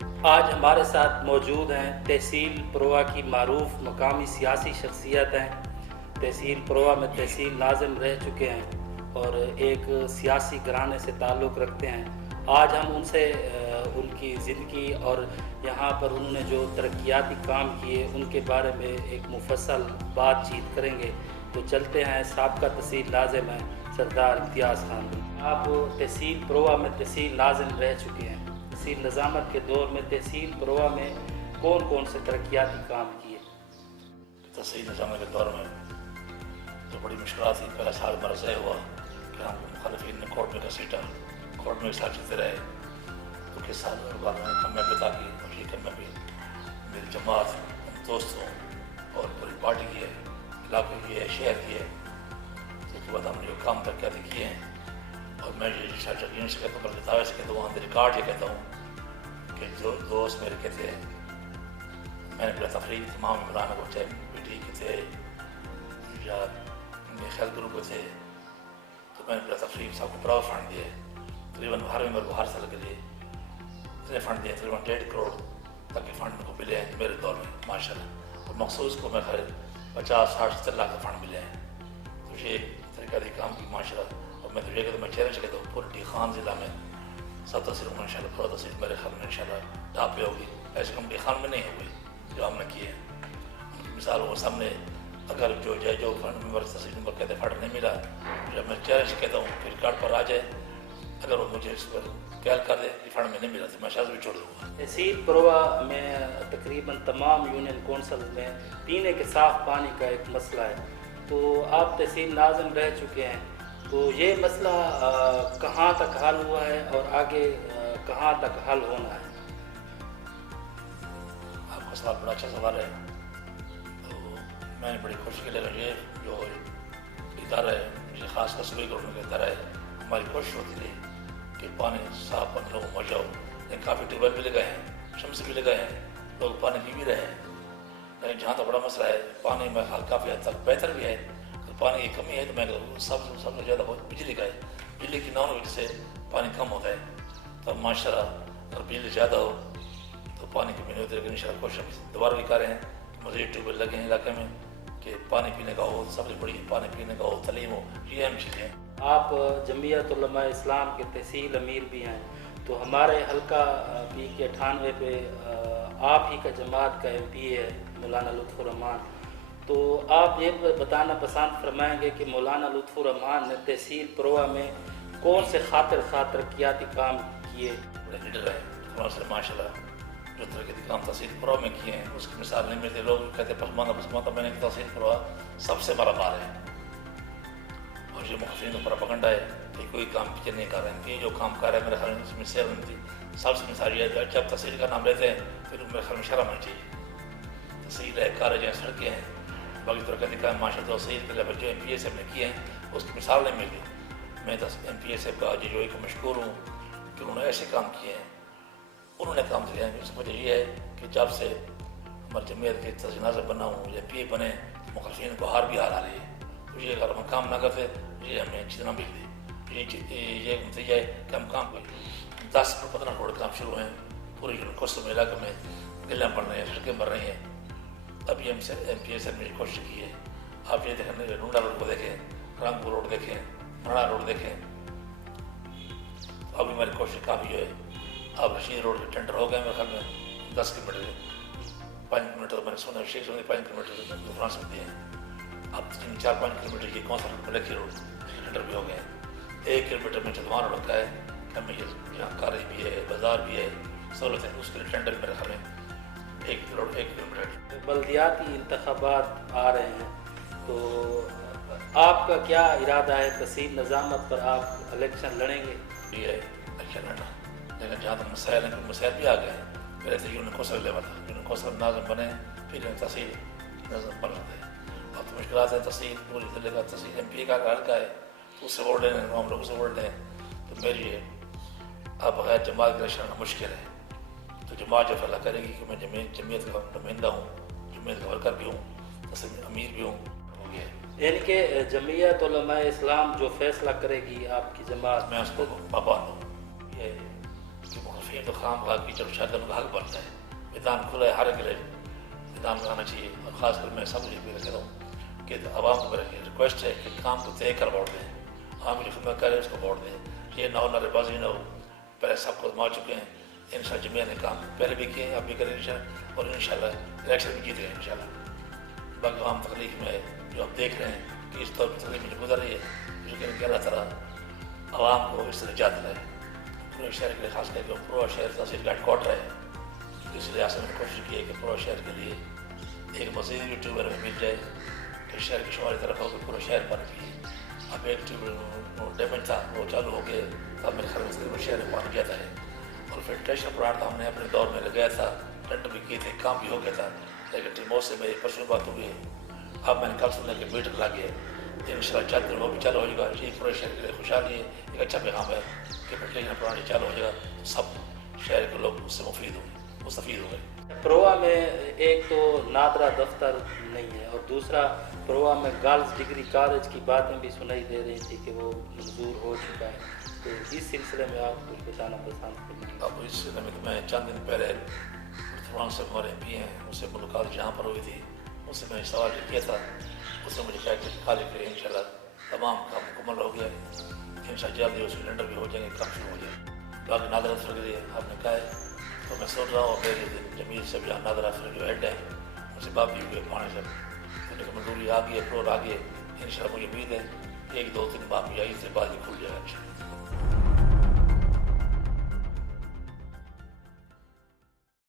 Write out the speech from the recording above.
آج ہمارے ساتھ موجود ہیں تحصیل پروا کی معروف مقامی سیاسی شخصیت ہیں۔ تحصیل پروا میں تحصیل ناظم رہ چکے ہیں اور ایک سیاسی گھرانے سے تعلق رکھتے ہیں۔ آج ہم ان سے ان کی زندگی اور یہاں پر انہوں نے جو ترقیاتی کام کیے ان کے بارے میں ایک مفصل بات چیت کریں گے۔ تو چلتے ہیں، سابقہ تحصیل ناظم ہیں سردار امتیاز خان۔ آپ تحصیل پروا میں تحصیل ناظم رہ چکے ہیں۔ تحصیل نظامت کے دور میں تحصیل پروا میں کون کون سے ترقیاتی کام کیے؟ تحصیل نظامت کے دور میں تو بڑی مشکلات تھی۔ پہلا سال مرض ہوا کہ ہم مخالفین نے کورٹ میں گھسیٹا، کورٹ میں ساتھ چلتے رہے۔ تو کس سال بعد میں کم میں پتا کی حقیقت میں بھی میری جماعت دوستوں اور پوری پارٹی کی ہے، علاقے کی ہے، شہر کی ہے۔ تو اس کے بعد ہم نے جو کام ترقیاتی کیے ہیں، اور میں یہ شاید سے کہتا ہوں، بلکہ دعوے سے کہتا ہوں، وہاں ریکارڈ یہ کہتا ہوں کہ جو دوست میرے کہتے ہیں، میں نے بلا تفریح تمام عمران کو، چاہے پی ٹی کے تھے یا خیال گروپ کے تھے، تو میں نے بلا تفریح صاحب کو بڑا فنڈ دیا ہے۔ تقریباً ہر ممبر کو ہر سال کے لیے اتنے فنڈ دیے، تقریباً 1.5 کروڑ تک کے فنڈ کو ملے ہیں میرے دور میں ماشاء اللہ، اور مخصوص کو میں خیر 50، 60، 70 لاکھ کا فنڈ ملے ہیں۔ تو یہ طریقہ کام کی ماشاء اللہ۔ اور میں تو یہ کہتا ہوں، میں چیلنج کرتا ہوں پورے ڈی خان ضلع میں سب تحصیلوں میں ان شاء اللہ پورا تحصیل میرے خیال میں ان شاء اللہ ٹاپ پہ ہوگی۔ ایسے کم ڈی خان میں نہیں ہوگی جو ہم نے کیے ہیں۔ ان کی مثالوں کے سامنے اگر جو جائے جو فنڈ ممبر تحصیل ممبر کہتے فنڈ نہیں ملا، جب میں چیلنج کہتا ہوں کہ ریکارڈ پر آ جائے، اگر وہ مجھے اس پر کیل کر دے کہ فنڈ میں نہیں ملا تو میں شاید بھی چھوڑ دوں گا۔ تحصیل پروا میں تقریباً تمام یونین کونسل میں پینے کے صاف پانی کا ایک مسئلہ ہے۔ تو آپ تحصیل ناظم رہ چکے ہیں، تو یہ مسئلہ کہاں تک حل ہوا ہے اور آگے کہاں تک حل ہونا ہے؟ آپ کا سوال بڑا اچھا سوال ہے۔ تو میں نے بڑی خوشی کے لیے یہ جو ادارہ ہے، یہ خاص کر صوبائی گورنمنٹ کا ادارہ ہے، ہماری کوشش ہوتی تھی کہ پانی صاف پانی لوگوں کو جاؤ۔ لیکن کافی ٹیوب ویل بھی لگائے ہیں، شمس بھی لگائے ہیں، لوگ پانی پی بھی رہے ہیں۔ لیکن جہاں تک بڑا مسئلہ ہے، پانی میں کافی حد تک بہتر بھی ہے۔ اگر پانی کی کمی ہے تو میں سب سے زیادہ بجلی کا ہے۔ بجلی کی نہ ہونے کی وجہ سے پانی کم ہوتا ہے۔ تو ماشاء اللہ اگر بجلی زیادہ ہو تو پانی کی نہیں ہوتی، لیکن ان شاء اللہ کوشش ہم دوبارہ بھی کر رہے ہیں۔ مزید ٹیوب ویل لگے ہیں علاقے میں کہ پانی پینے کا ہو، سب سے بڑی پانی پینے کا ہو، تعلیم ہو، یہ اہم چیزیں ہیں۔ آپ جمعیت علماء اسلام کے تحصیل امیر بھی ہیں، تو ہمارے حلقہ پی کے 98 پہ آپ ہی کا جماعت کا ایم پی ہے مولانا لطف الرحمان۔ تو آپ یہ بتانا پسند فرمائیں گے کہ مولانا لطف الرحمان نے تحصیل پروا میں کون سے خاطر ترقیاتی کام کیے؟ بڑے لیڈر ہیں تھوڑا سے ماشاء اللہ، جو ترقیاتی کام تحصیل پروا میں کیے ہیں اس کی مثال نہیں ملتی۔ لوگ کہتے ہیں پسماندہ، میں نے تحصیل پروا سب سے بڑا مال ہے، اور یہ مخالفین کا پروپیگنڈا ہے کہ کوئی کام پیچھے نہیں کر رہے ہیں۔ یہ جو کام کر رہے ہیں میرے خیال میں اس میں سیر نہیں تھی۔ سب سے مثال یہ ہے، جب تحصیل کا نام لیتے ہیں پھر میرے خیال میں شرم آنی چاہیے۔ تحصیل ہے، کالج ہیں، سڑکیں ہیں، باقی ترقیاتی کام ماشاء اللہ تحصیل کے لیول جو ایم پی اے صاحب نے کیے ہیں اس کی مثال نہیں ملتی۔ میں ایم پی اے صاحب کا جو ایک مشکور ہوں کہ انہوں نے ایسے کام کیے ہیں، انہوں نے کام کیا ہے۔ اس وجہ یہ ہے کہ جب سے ہماری جمعیت کے تحصیل ناظم بنا ہوں یا پی اے بنے، مخالفین کو ہار بھی ہار آ رہی ہے۔ تو یہ اگر ہم کام نہ کرتے یہ ہمیں جتنا مل دی، یہ نتیجہ ہے کہ ہم کام کوئی 10 پر 15 کروڑ کام شروع ہیں پورے کوسٹل میں علاقے میں، گلیاں بن رہی ہیں، سڑکیں بن رہی ہیں۔ اب یہ ایم پی اے سے نے کوشش کی ہے۔ آپ یہ دیکھیں، ڈونڈا روڈ کو دیکھیں، رنگپور روڈ دیکھیں، مرنا روڈ دیکھیں۔ ابھی ہماری کوشش کافی جو ہے، اب رشید روڈ کے ٹینڈر ہو گئے میرے خیال میں 10 کلو میٹر 5 کلو میٹر، میں نے سنا شیخ سے 5 کلو میٹر دوسرا سکتے ہیں۔ اب 4-5 کلو میٹر یہ کون سا روڈ ملکی روڈ ٹینڈر بھی ہو گئے ہیں۔ 1 کلو میٹر میں چتوان روڈ کا ہے کہ ہمیں یہاں کالج بھی ہے، بازار بھی ہے، سہولت ہے، اس کے لیے ٹینڈر میرے خیال میں 1 کلو میٹر۔ بلدیاتی انتخابات آ رہے ہیں، تو آپ کا کیا ارادہ ہے؟ تحصیل نظامت پر آپ الیکشن لڑیں گے؟ یہ ہے الیکشن لڑنا، لیکن جہاں تک مسائل ہیں، مسائل بھی آ گئے ہیں۔ پہلے تو یونین کوسل لیول تھا، یونین کوسل ناظم بنے، پھر تحصیل ناظم بن رہے ہیں۔ اب تو مشکلات ہیں، تحصیل پوری ضلع کا تحصیل ایم پی کا حلقہ ہے، تو اس سے ووٹ لینے ہم لوگ سے ووٹ لیں تو میری ہے اب بغیر جماعت کا الیکشن مشکل ہے۔ تو جماعت جو فیصلہ کرے گی کہ میں جمعیت کا نمائندہ ہوں، جمعیت کا ورکر بھی ہوں، تحصیل امیر بھی ہوں، ہو گیا ہے۔ یعنی کہ جمعیت علماء اسلام جو فیصلہ کرے گی آپ کی جماعت، میں اس کو پابند ہوں۔ یہ ہے کہ فہم تو خام خواہ کی چلو شاید کا حق بنتا ہے. میدان کھلا ہے ہر گرے میدان میں آنا چاہیے. اور خاص کر میں سب مجھے کہہ رہا ہوں کہ عوام کو میرا ریکویسٹ ہے کہ کام کو طے کر ووٹ دیں. عوام جو خدمت کرے اس کو ووٹ دیں. یہ نہ ہو نعرے بازی نہ ہو. پہلے سب کو آزما چکے ہیں. ان شاء اللہ جمعہ نے کام پہلے بھی کیے اب بھی کریں ان شاء اللہ. اور ان شاء اللہ الیکشن بھی جیتے ہیں ان شاء اللہ. باقی عوام تکلیف میں جو آپ دیکھ رہے ہیں کہ اس طور پر تکلیف میں گزر رہی ہے جو کہ اللہ تعالیٰ عوام کو اس طرح نجات دلائے. پورے شہر کے لیے خاص کر کے پورا شہر تحصیل کا ہیڈ کوارٹر ہے. اس لیے ریاست میں کوشش کی ہے کہ پورا شہر کے لیے ایک مزید بھی ٹیوب ویل مل جائے کہ شہر کی شمالی طرف ہو کے پورا شہر پانی پیے. اب ایک ٹیوب ویل ڈیمیج تھا وہ چالو ہو کے اب میرے خیال میں شہر میں پانی جاتا ہے. اور فلٹریشن پلانٹ ہم نے اپنے دور میں لگایا تھا, ٹینڈر بھی کیے تھے, کام بھی ہو گیا تھا. لیکن ٹیموں سے میری پرسوں بات ہوئی ہے. اب میں نے کل سننے کے میٹر لگا ہے ان شاء اللہ 4 دن وہ بھی چالو ہو جائے گا. یہ پورے شہر کے لیے خوشحالی ہے, ایک اچھا پیغام ہے کہ فلٹریشن پلانٹ چالو ہو جائے گا. سب شہر کے لوگ اس سے مستفید ہوں گے. پروا میں ایک تو نادرا دفتر نہیں ہے اور دوسرا پروا میں گرلز ڈگری کالج کی باتیں بھی سنائی دے رہی تھی کہ وہ منظور ہو چکا ہے. تو اس سلسلے میں آپ کچھ بتانا پسند کریں. اب اس سلسلے میں چند دن پہلے عثمان سے ہمارے بھی ہیں ان سے ملاقات جہاں پر ہوئی تھی ان سے میں سوال کیا تھا. اس نے مجھے کہا کہ خالی کرے ان شاء اللہ تمام کام مکمل ہو گیا ہے. ان شاء اللہ جلدی سلنڈر بھی ہو جائیں گے, کام شروع ہو جائے. باقی نادر افسر کے لیے آپ نے کہا ہے تو میں سوچ رہا ہوں میرے جمیل سے بھی نادر افسر جو ہیڈ ہیں ان سے بات بھی ہوئے پانے سے ان کی منظوری آ گئی ہے, اپروول آ گئی ہے. ان شاء اللہ مجھے امید ہے 1-2 دن بعد بھی آئی اس سے بعد ہی کھل جائے گا ان شاء اللہ.